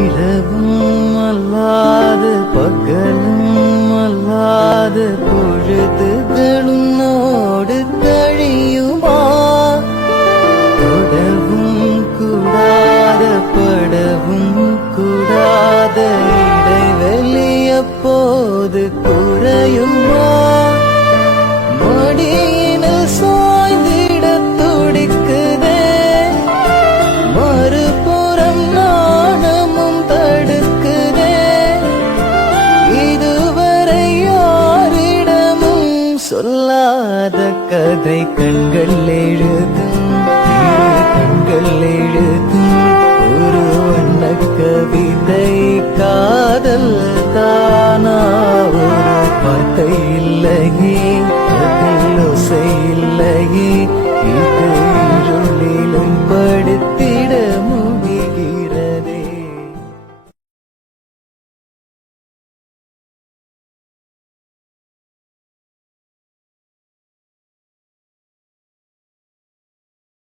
இரவும் அல்லாது பகலும் அல்லாது பொழுதுகளும் நோடு கழியுமா? தொடவும் கூடாத படவும் கூடாத இடைவெளி அப்போது குறையுமா? மடியினில் சாய்ந்திட துடிக்குதே, மறுபுறம் நாணமும் தடுக்குதே. இதுவரை யாரிடமும் சொல்லாத கதை கண்கள் எழுதும், கண்கள் எழுதும்.